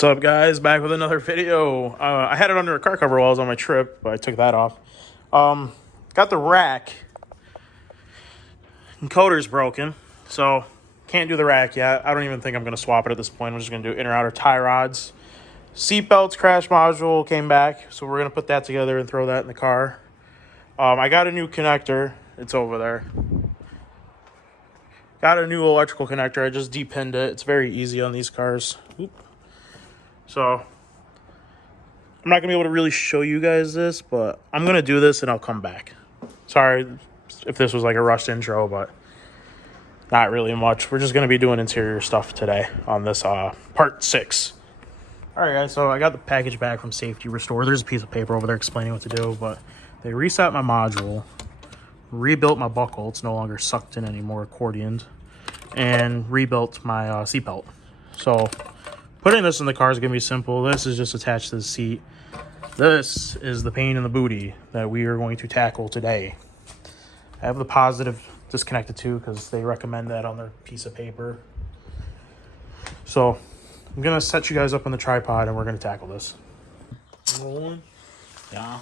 What's up, guys? Back with another video. I had it under a car cover while I was on my trip, but I took that off. Got the rack. Encoder's broken, so can't do the rack yet. I don't even think I'm going to swap it at this point. I'm just going to do inner outer tie rods. Seatbelts, crash module came back, so we're going to put that together and throw that in the car. I got a new connector. It's over there. Got a new electrical connector. I just depinned it. It's very easy on these cars. Oop. So I'm not going to be able to really show you guys this, but I'm going to do this and I'll come back. Sorry if this was like a rushed intro, but not really much. We're just going to be doing interior stuff today on this part 6. All right, guys, so I got the package back from Safety Restore. There's a piece of paper over there explaining what to do, but they reset my module, rebuilt my buckle. It's no longer sucked in anymore, accordioned, and rebuilt my seatbelt. So putting this in the car is going to be simple. This is just attached to the seat. This is the pain in the booty that we are going to tackle today. I have the positive disconnected too because they recommend that on their piece of paper. So I'm going to set you guys up on the tripod and we're going to tackle this. Rolling. Yeah.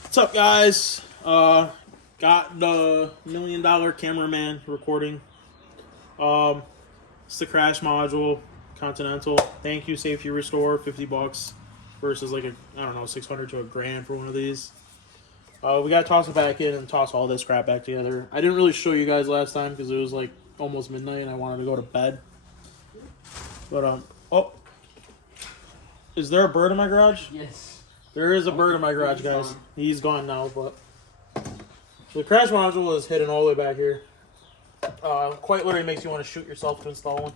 What's up, guys? Got the $1 million cameraman recording. It's the crash module, Continental. Thank you, Safety Restore, $50 versus like I don't know, $600 to $1,000 for one of these. We gotta toss it back in and toss all this crap back together. I didn't really show you guys last time because it was like almost midnight and I wanted to go to bed. But oh, is there a bird in my garage? Yes. There is a bird in my garage, guys. He's gone now, but so the crash module is hidden all the way back here. Quite literally makes you want to shoot yourself to install one.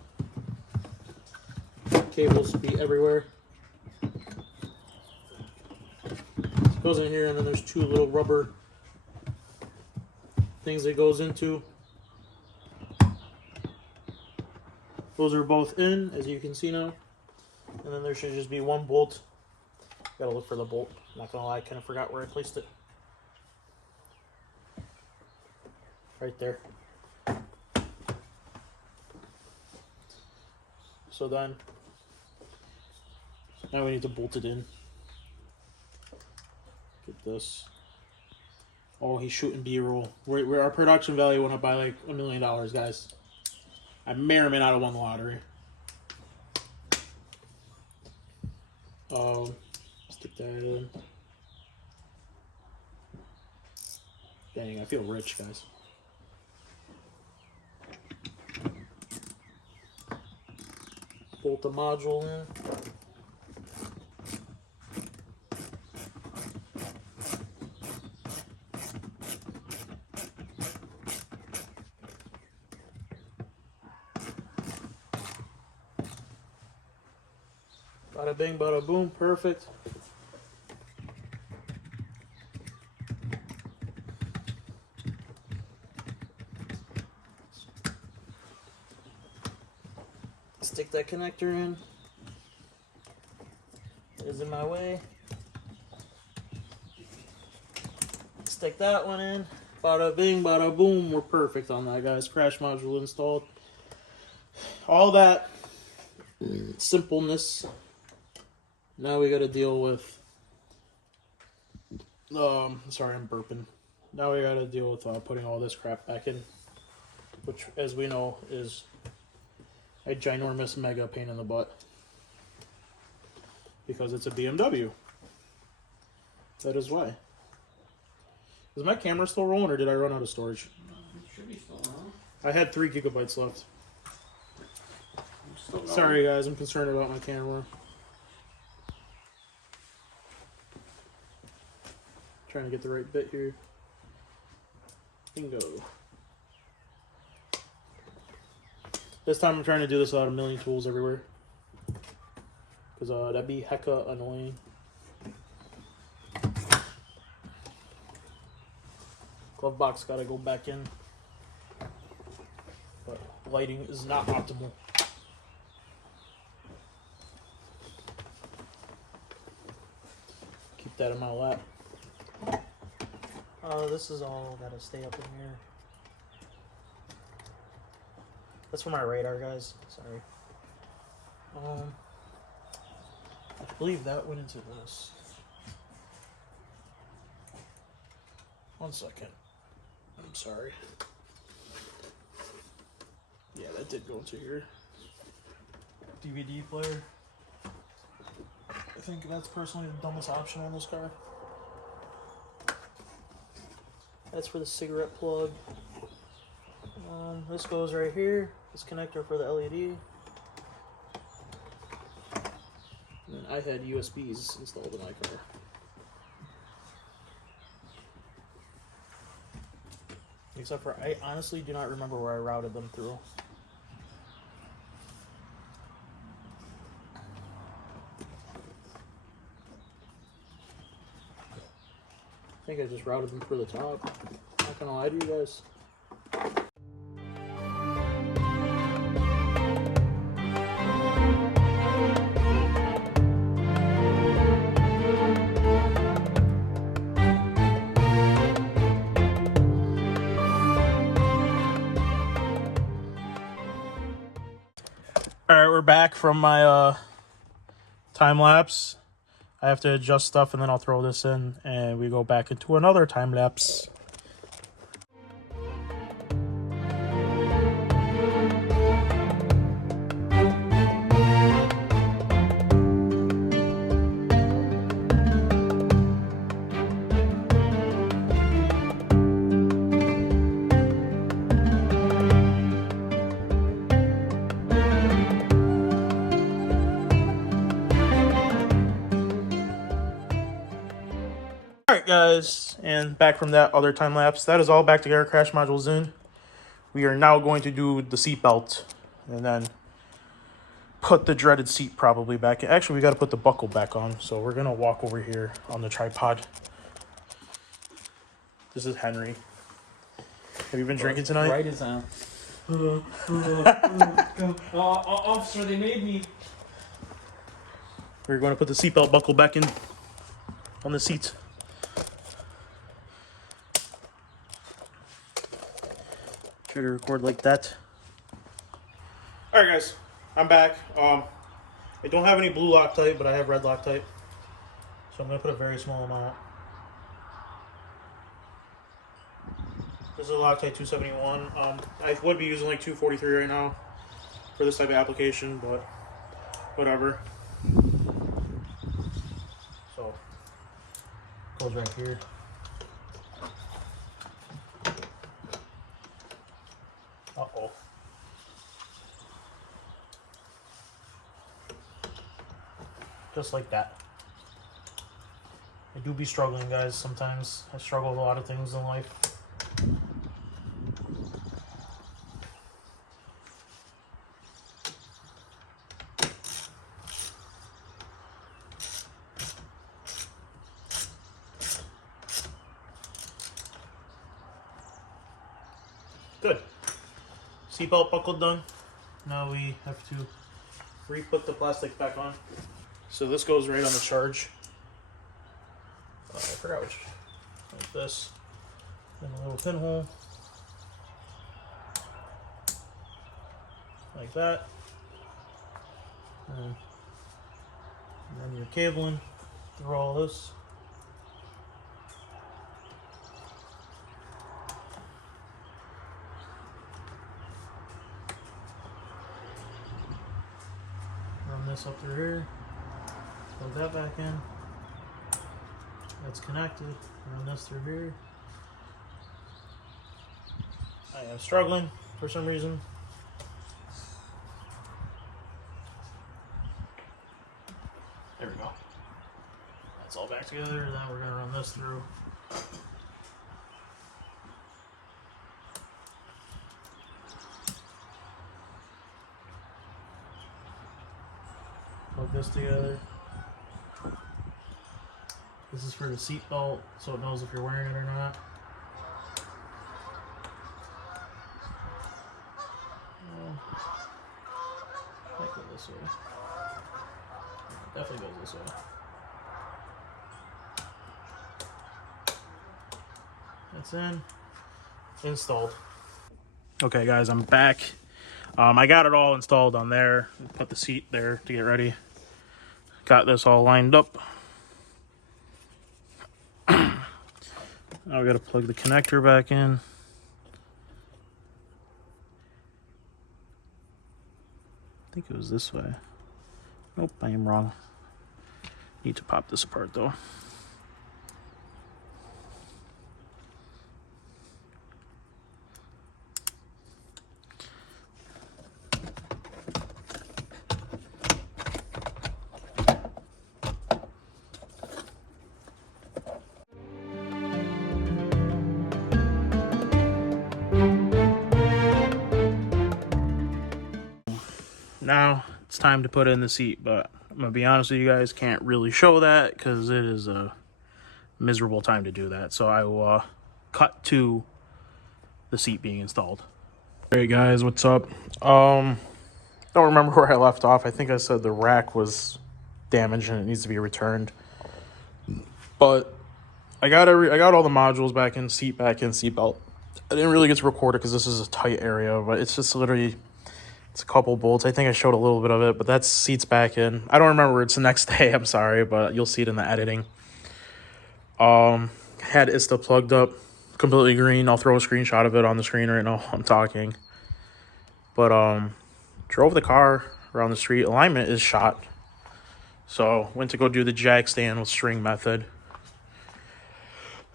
Cables be everywhere. It goes in here, and then there's 2 little rubber things it goes into. Those are both in, as you can see now. And then there should just be 1 bolt. Gotta look for the bolt. Not gonna lie, I kind of forgot where I placed it. Right there. So then, now we need to bolt it in. Get this. Oh, he's shooting B-roll. Our production value went up by like $1 million, guys. I may or may not have won the lottery. Stick that in. Dang, I feel rich, guys. Bolt the module in. Bada bing, bada boom, perfect. Stick that connector in. It is in my way. Stick that one in. Bada bing, bada boom. We're perfect on that, guys. Crash module installed. All that simpleness. Now we got to deal with. Sorry, I'm burping. Now we got to deal with putting all this crap back in, which, as we know, is a ginormous mega pain in the butt because it's a BMW. That is why. Is my camera still rolling or did I run out of storage? It should be still on. I had 3 gigabytes left. Sorry, guys, I'm concerned about my camera. Trying to get the right bit here. Bingo. This time I'm trying to do this without a million tools everywhere. Because that'd be hecka annoying. Glove box gotta go back in. But lighting is not optimal. Keep that in my lap. This is all gotta stay up in here. That's for my radar, guys. Sorry. believe that went into this. One second. I'm sorry. Yeah, that did go into here. DVD player. I think that's personally the dumbest option on this car. That's for the cigarette plug. This goes right here. This connector for the LED. And I had USBs installed in my car. Except for, I honestly do not remember where I routed them through. I think I just routed them through the top. Not gonna lie to you guys. Alright, we're back from my time lapse. I have to adjust stuff and then I'll throw this in and we go back into another time lapse. Alright guys, and back from that other time lapse. That is all back together, crash modules in. We are now going to do the seatbelt and then put the dreaded seat probably back in. Actually, we got to put the buckle back on, so we're going to walk over here on the tripod. This is Henry. Have you been drinking tonight? Right as hell. Officer, they made me. We're going to put the seatbelt buckle back in on the seat. Try to record like that. Alright guys, I'm back. I don't have any blue Loctite, but I have red Loctite. So I'm going to put a very small amount. This is a Loctite 271. I would be using like 243 right now for this type of application, but whatever. So, goes right here. Uh-oh. Just like that. I do be struggling, guys, sometimes. I struggle with a lot of things in life. Good. Seatbelt buckled done. Now we have to re-put the plastic back on. So this goes right on the charge. I forgot which. Like this. Then a little pinhole. Like that. And then your cabling through all this. Run this up through here. Plug that back in. That's connected. Run this through here. I am struggling for some reason. There we go. That's all back together. And then we're going to run this through. Plug this together. This is for the seat belt, so it knows if you're wearing it or not. Might go this way. Definitely goes this way. That's in. Installed. Okay guys, I'm back. I got it all installed on there. Put the seat there to get ready. got this all lined up. Now we got to plug the connector back in. I think it was this way. Nope, I am wrong. Need to pop this apart though. Now it's time to put in the seat, but I'm gonna be honest with you guys, can't really show that because it is a miserable time to do that. So I will cut to the seat being installed. All right, guys, what's up? Don't remember where I left off. I think I said the rack was damaged and it needs to be returned. But I got all the modules back in, seat belt. I didn't really get to record it because this is a tight area, but it's just literally. It's a couple bolts. I think I showed a little bit of it, but that's seats back in. I don't remember. It's the next day. I'm sorry, but you'll see it in the editing. Had ISTA plugged up, completely green. I'll throw a screenshot of it on the screen right now. I'm talking. But drove the car around the street. Alignment is shot. So went to go do the jack stand with string method.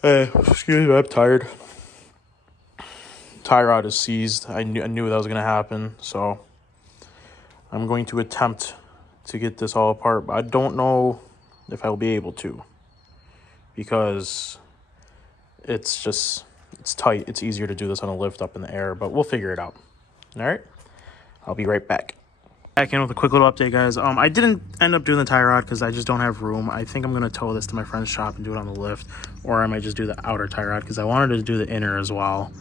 Hey, excuse me, I'm tired. Tie rod is seized. I knew that was gonna happen, so I'm going to attempt to get this all apart, but I don't know if I'll be able to because it's tight. It's easier to do this on a lift up in the air, but we'll figure it out. All right, I'll be right back. Back in with a quick little update, guys. I didn't end up doing the tie rod because I just don't have room. I think I'm gonna tow this to my friend's shop and do it on the lift, or I might just do the outer tie rod because I wanted to do the inner as well.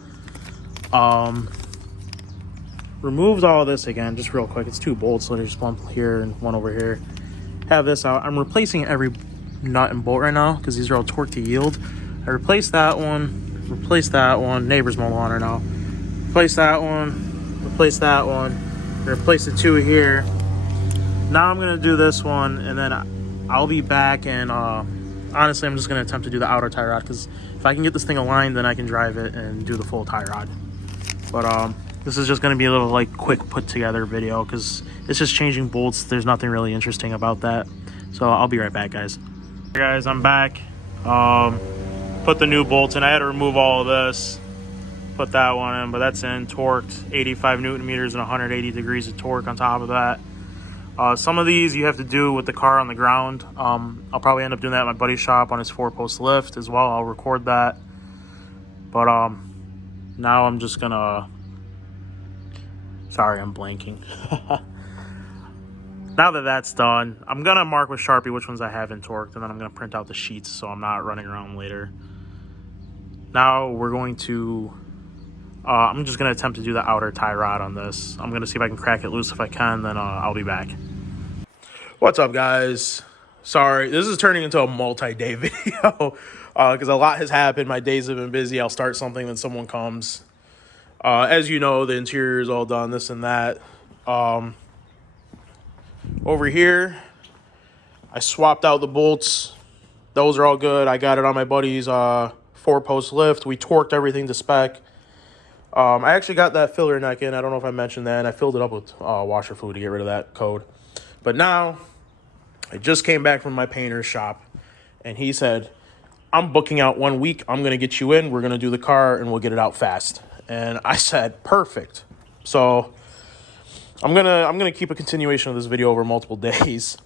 Removed all of this again, just real quick. It's 2 bolts, so there's one here and one over here. Have this out. I'm replacing every nut and bolt right now because these are all torque to yield. I replaced that one, neighbor's mowing lawn right now. Replace that one, replace that one, replace the 2 here. Now I'm gonna do this one, and then I'll be back. And honestly, I'm just gonna attempt to do the outer tie rod because if I can get this thing aligned, then I can drive it and do the full tie rod. But this is just going to be a little like quick put together video because it's just changing bolts. There's nothing really interesting about that. So I'll be right back, guys. Hey guys, I'm back. Put the new bolts in. I had to remove all of this. Put that one in, but that's in. Torqued 85 Newton meters and 180 degrees of torque on top of that. Some of these you have to do with the car on the ground. I'll probably end up doing that at my buddy's shop on his 4-post lift as well. I'll record that. But now I'm just gonna. Sorry, I'm blanking. Now that that's done, I'm gonna mark with Sharpie which ones I haven't torqued, and then I'm gonna print out the sheets so I'm not running around later. Now we're going to. I'm just gonna attempt to do the outer tie rod on this. I'm gonna see if I can crack it loose. If I can, then I'll be back. What's up, guys? Sorry, this is turning into a multi-day video because a lot has happened. My days have been busy. I'll start something, then someone comes. As you know, the interior is all done, this and that. Over here, I swapped out the bolts. Those are all good. I got it on my buddy's 4-post lift. We torqued everything to spec. I actually got that filler neck in. I don't know if I mentioned that. And I filled it up with washer fluid to get rid of that code. But now, I just came back from my painter's shop. And he said, I'm booking out 1 week. I'm going to get you in. We're going to do the car and we'll get it out fast. And I said, perfect. So I'm gonna keep a continuation of this video over multiple days.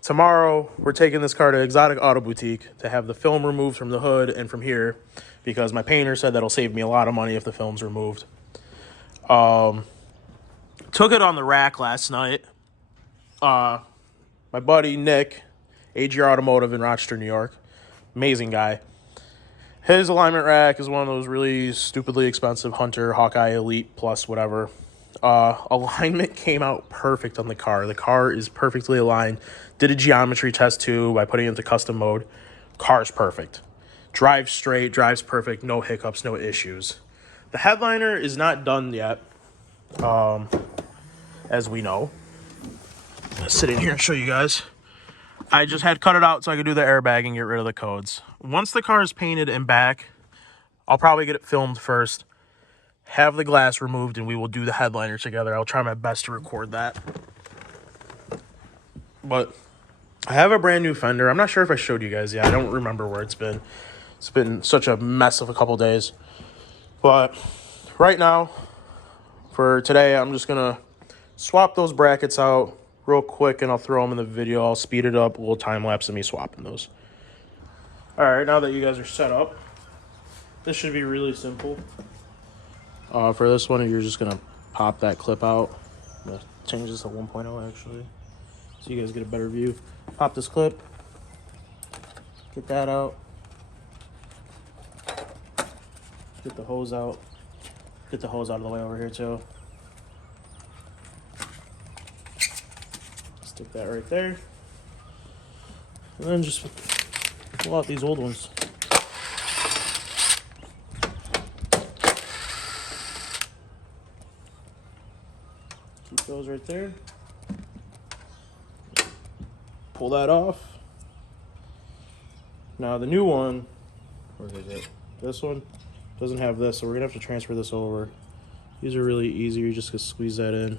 Tomorrow, we're taking this car to Exotic Auto Boutique to have the film removed from the hood and from here because my painter said that'll save me a lot of money if the film's removed. Took it on the rack last night. My buddy Nick, AGR Automotive in Rochester, New York. Amazing guy. His alignment rack is one of those really stupidly expensive Hunter Hawkeye Elite Plus whatever. Alignment came out perfect on the car. The car is perfectly aligned. Did a geometry test too by putting it into custom mode. Car's perfect. Drives straight, drives perfect, no hiccups, no issues. The headliner is not done yet, as we know. Let's sit in here and show you guys. I just had cut it out so I could do the airbag and get rid of the codes. Once the car is painted and back, I'll probably get it filmed first, have the glass removed, and we will do the headliner together. I'll try my best to record that. But I have a brand new fender. I'm not sure if I showed you guys yet. I don't remember where it's been. It's been such a mess of a couple days. But right now, for today, I'm just going to swap those brackets out real quick, and I'll throw them in the video. I'll speed it up, a little time lapse of me swapping those. All right, now that you guys are set up, this should be really simple. For this one, you're just gonna pop that clip out. I'm gonna change this to 1.0 actually, so you guys get a better view. Pop this clip, get that out, get the hose out, get the hose out of the way over here too. Stick that right there, and then just pull out these old ones. Keep those right there. Pull that off. Now the new one, where is it? This one doesn't have this, so we're gonna have to transfer this over. These are really easy. You just gonna squeeze that in.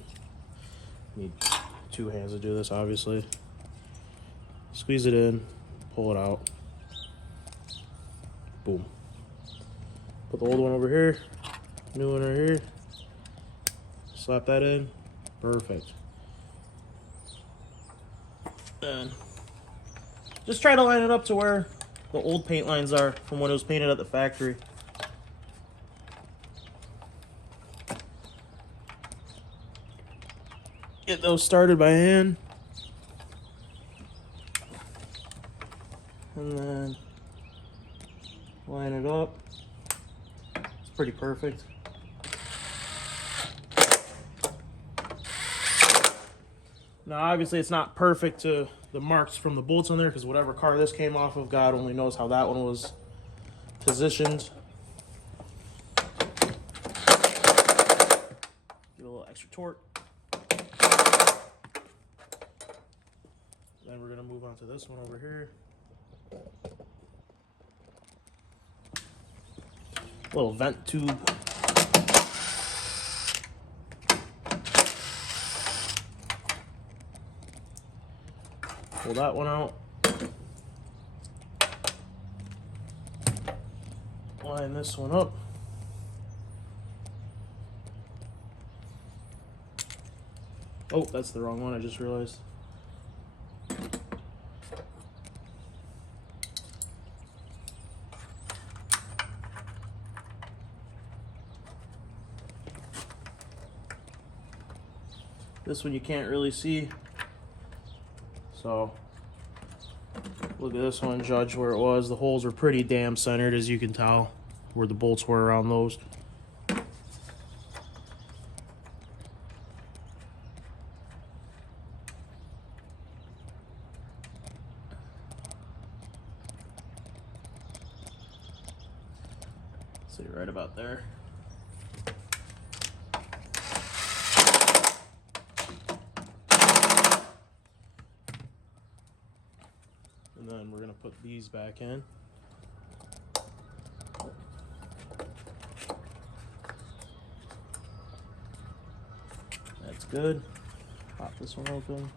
Need 2 hands to do this, obviously. Squeeze it in, pull it out. Boom. Put the old one over here, new one right here. Slap that in. Perfect. And just try to line it up to where the old paint lines are from when it was painted at the factory. Get those started by hand. And then line it up. It's pretty perfect. Now, obviously, it's not perfect to the marks from the bolts on there, because whatever car this came off of, God only knows how that one was positioned. Get a little extra torque. Then we're going to move on to this one over here. Little vent tube. Pull that one out. Line this one up. Oh, that's the wrong one, I just realized. This one you can't really see. So look at this one, judge where it was. The holes are pretty damn centered, as you can tell, where the bolts were around those. See, right about there. And then we're going to put these back in. That's good. Pop this one open.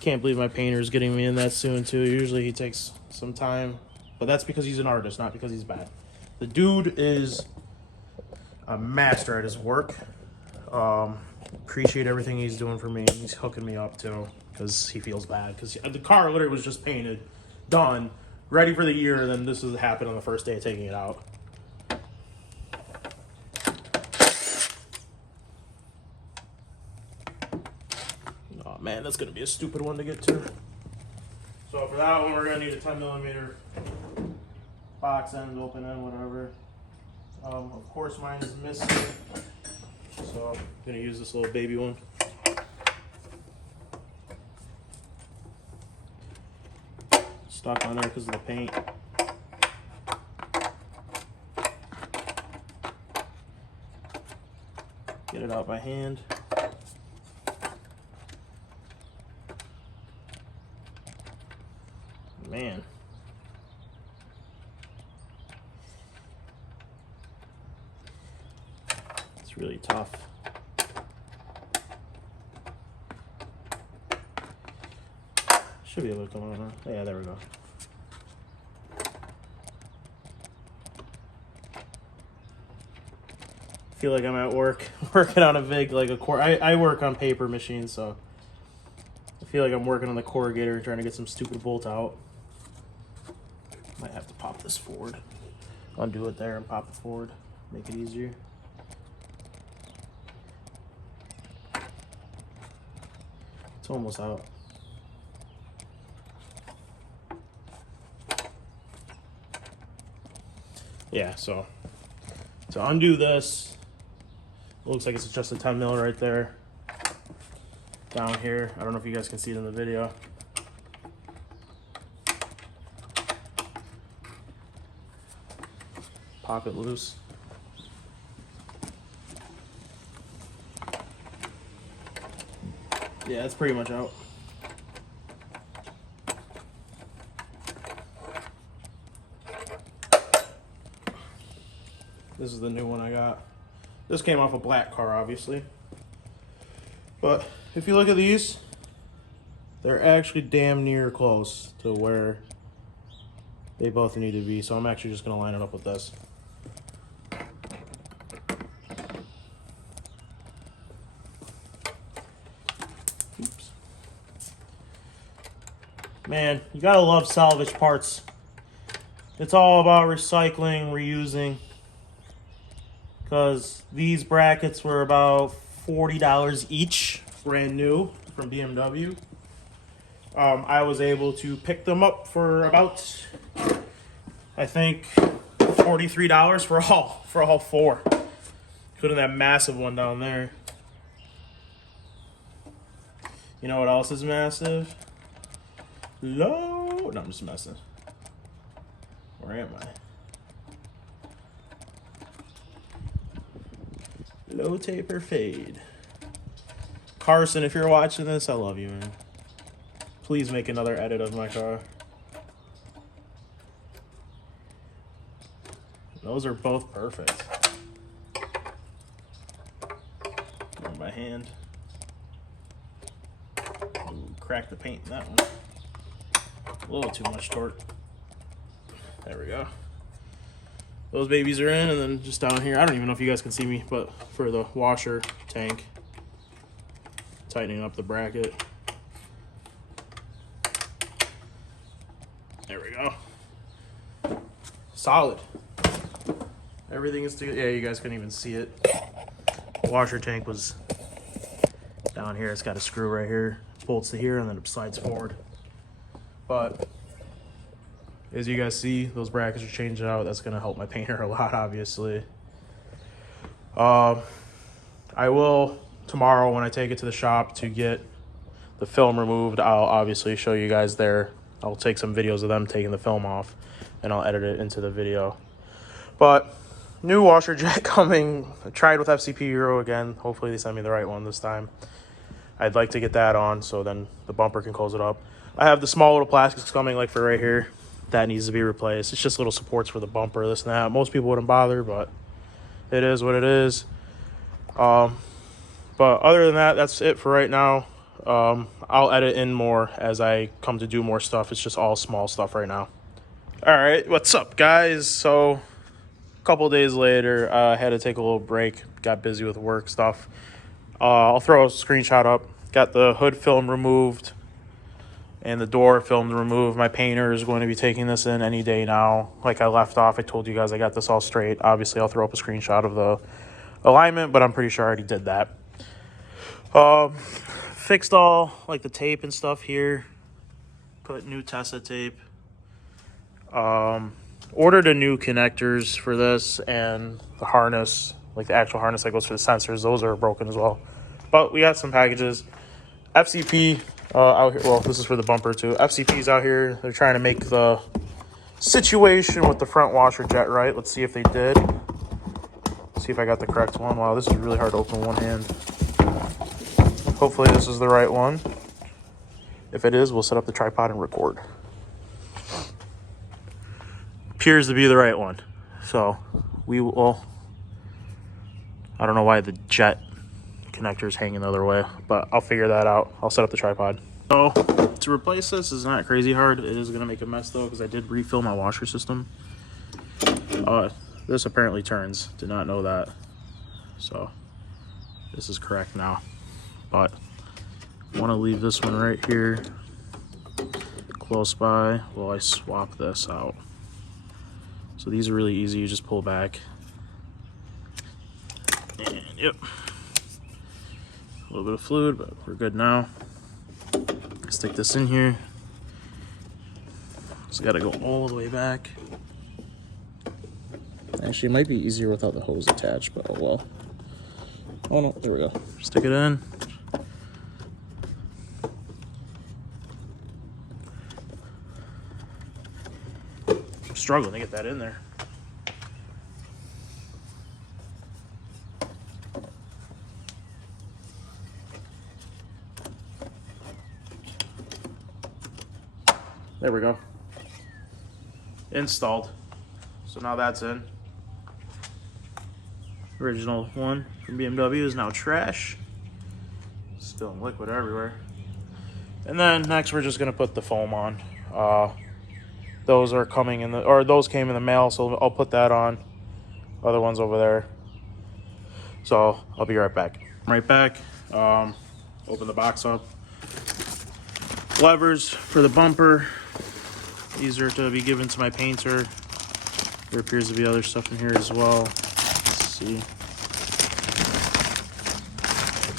Can't believe my painter's getting me in that soon too. Usually he takes some time, but that's because he's an artist, not because he's bad. The dude is a master at his work. Appreciate everything he's doing for me. He's hooking me up too, because he feels bad, because the car literally was just painted, done, ready for the year, and then this has happened on the first day of taking it out. Oh man, that's gonna be a stupid one to get to. So for that one, we're gonna need a 10mm box end, open end, whatever. Of course, mine is missing, so I'm gonna use this little baby one. Stuck on there because of the paint. Get it out by hand. Man. It's really tough. Should be able to come on, huh? Yeah, there we go. I feel like I'm at work working on a VIG, like a core. I work on paper machines, so I feel like I'm working on the corrugator and trying to get some stupid bolt out. Might have to pop this forward. Undo it there and pop it forward. Make it easier. It's almost out. Yeah, so to undo this, it looks like it's just a 10 mil right there. Down here, I don't know if you guys can see it in the video. Pop it loose. Yeah, it's pretty much out. This is the new one I got. This came off a black car, obviously. But if you look at these, they're actually damn near close to where they both need to be. So I'm actually just gonna line it up with this. Oops. Man, you gotta love salvage parts. It's all about recycling, reusing. Because these brackets were about $40 each, brand new from BMW. I was able to pick them up for about, I think, $43 for all four, including that massive one down there. You know what else is massive? No, I'm just messing. Where am I? Low taper fade. Carson, if you're watching this, I love you, man. Please make another edit of my car. Those are both perfect. On my hand. Ooh, crack the paint in that one. A little too much torque. There we go. Those babies are in, and then just down here, I don't even know if you guys can see me, but for the washer tank, tightening up the bracket. There we go. Solid. Everything is together. Yeah, you guys couldn't even see it. The washer tank was down here. It's got a screw right here. It bolts to here, and then it slides forward. But as you guys see, those brackets are changing out. That's going to help my painter a lot, obviously. I will, tomorrow when I take it to the shop to get the film removed, I'll obviously show you guys there. I'll take some videos of them taking the film off, and I'll edit it into the video. But new washer jet coming. I tried with FCP Euro again. Hopefully they send me the right one this time. I'd like to get that on so then the bumper can close it up. I have the small little plastics coming, like for right here. That needs to be replaced. It's just little supports for the bumper, this and that. Most people wouldn't bother, but it is what it is. But other than that, that's it for right now. I'll edit in more as I come to do more stuff. It's just all small stuff right now. All right, what's up, guys? So a couple days later, I had to take a little break. Got busy with work stuff. I'll throw a screenshot up. Got the hood film removed and the door film removed. My painter is going to be taking this in any day now. Like I left off, I told you guys I got this all straight. Obviously, I'll throw up a screenshot of the alignment, but I'm pretty sure I already did that. Fixed all like the tape and stuff here. Put new Tessa tape. Ordered a new connectors for this and the harness, like the actual harness that goes for the sensors. Those are broken as well. But we got some packages. FCP out here. Well, this is for the bumper too. FCP's out here. They're trying to make the situation with the front washer jet right. Let's see if they did. See if I got the correct one. Wow, this is really hard to open with one hand. Hopefully this is the right one. If it is, we'll set up the tripod and record. appears to be the right one. So we will, I don't know why the jet connector is hanging the other way, but I'll figure that out. I'll set up the tripod. So to replace this is not crazy hard. It is gonna make a mess though, because I did refill my washer system. This apparently turns, did not know that. So this is correct now, but I wanna leave this one right here close by while I swap this out. So these are really easy, you just pull back. And yep. A little bit of fluid, but we're good now. Stick this in here. Just gotta go all the way back. Actually, it might be easier without the hose attached, but oh well. Oh no, there we go. Stick it in. I'm struggling to get that in there. There we go. Installed. So now that's in. Original one from BMW is now trash. Spilling liquid everywhere. And then next we're just gonna put the foam on. Those are coming in the, or those came in the mail, so I'll put that on. Other ones over there. So I'll be right back. Right back. Open the box up. Levers for the bumper. These are to be given to my painter. There appears to be other stuff in here as well. Let's see.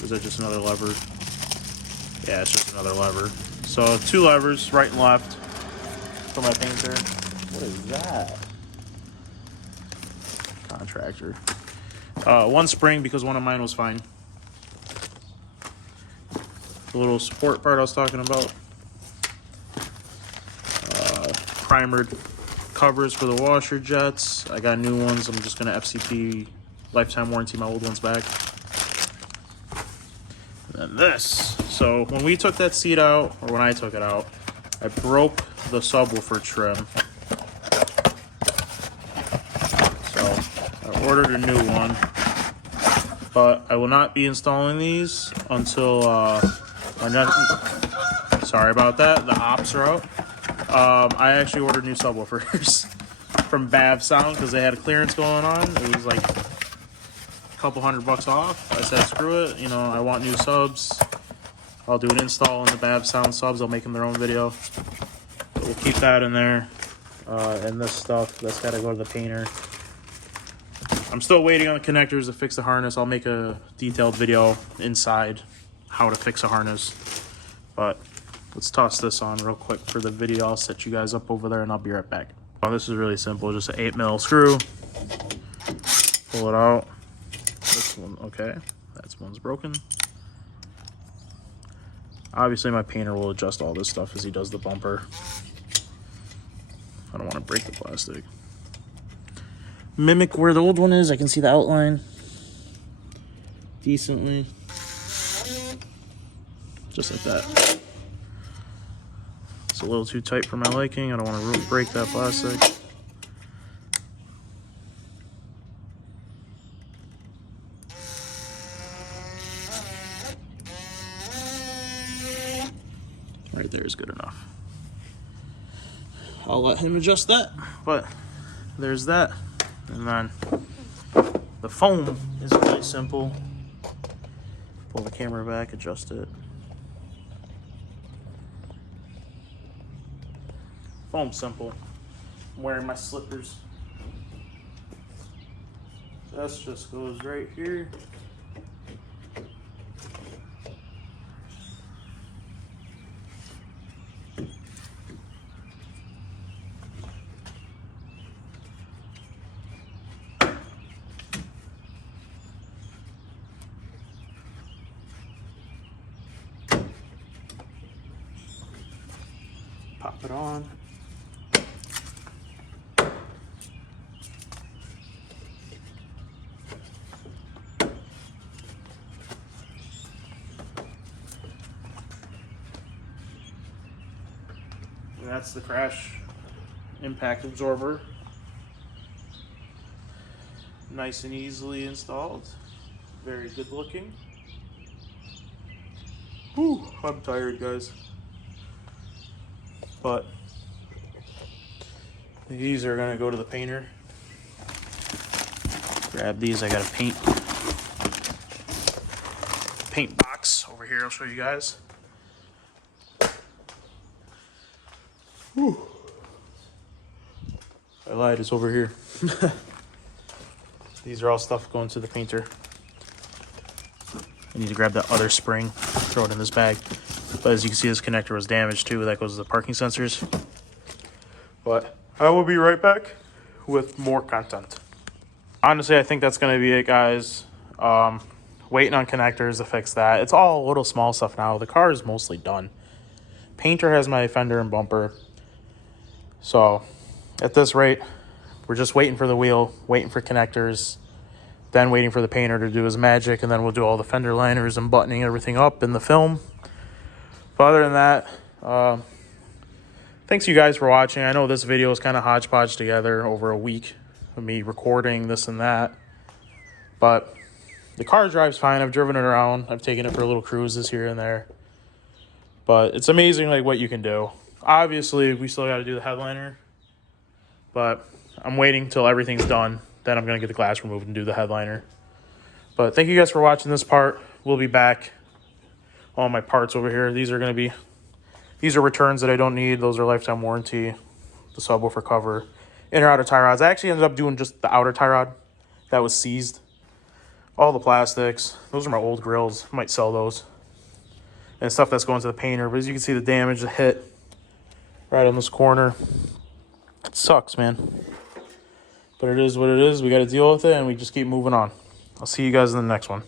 Is that just another lever? Yeah, it's just another lever. So 2 levers, right and left, for my painter. What is that? Contractor. 1 spring because one of mine was fine. The little support part I was talking about. Primered covers for the washer jets. I got new ones. I'm just gonna FCP lifetime warranty my old ones back. And then this. So when we took that seat out, or when I took it out, I broke the subwoofer trim. So I ordered a new one, but I will not be installing these until sorry about that. The ops are out. I actually ordered new subwoofers from Bav Sound because they had a clearance going on. It was like a couple $100 off. I said, screw it. You know, I want new subs. I'll do an install on the Bav Sound subs. I'll make them their own video. But we'll keep that in there. And this stuff, that's got to go to the painter. I'm still waiting on the connectors to fix the harness. I'll make a detailed video inside how to fix a harness. But let's toss this on real quick for the video. I'll set you guys up over there and I'll be right back. Oh, this is really simple. Just an 8mm screw. Pull it out. This one, okay. That one's broken. Obviously, my painter will adjust all this stuff as he does the bumper. I don't want to break the plastic. Mimic where the old one is. I can see the outline decently. Just like that. It's a little too tight for my liking. I don't want to really break that plastic. Right there is good enough. I'll let him adjust that, but there's that. And then the foam is really simple. Pull the camera back, adjust it. Foam's simple. I'm wearing my slippers. This just goes right here. Pop it on. And that's the crash impact absorber. Nice and easily installed. Very good looking. Whew, I'm tired, guys. But these are gonna go to the painter. Grab these. I got a paint box over here. I'll show you guys. Whew. I lied. It's over here. These are all stuff going to the painter. I need to grab that other spring, throw it in this bag. But as you can see, this connector was damaged too. That goes to the parking sensors. But I will be right back with more content. Honestly, I think that's going to be it, guys. Waiting on connectors to fix that. It's all little small stuff now. The car is mostly done. Painter has my fender and bumper. So at this rate, we're just waiting for the wheel, waiting for connectors, then waiting for the painter to do his magic, and then we'll do all the fender liners and buttoning everything up in the film. But other than that, thanks you guys for watching. I know this video is kind of hodgepodge together over a week of me recording this and that. But the car drives fine. I've driven it around. I've taken it for little cruises here and there. But it's amazing like what you can do. Obviously, we still got to do the headliner. But I'm waiting till everything's done. Then I'm going to get the glass removed and do the headliner. But thank you guys for watching this part. We'll be back. All my parts over here. These are returns that I don't need. Those are lifetime warranty. The subwoofer cover. Inner outer tie rods. I actually ended up doing just the outer tie rod. That was seized. All the plastics. Those are my old grills. I might sell those. And stuff that's going to the painter. But as you can see, the damage, the hit right on this corner. It sucks, man. But it is what it is. We got to deal with it, and we just keep moving on. I'll see you guys in the next one.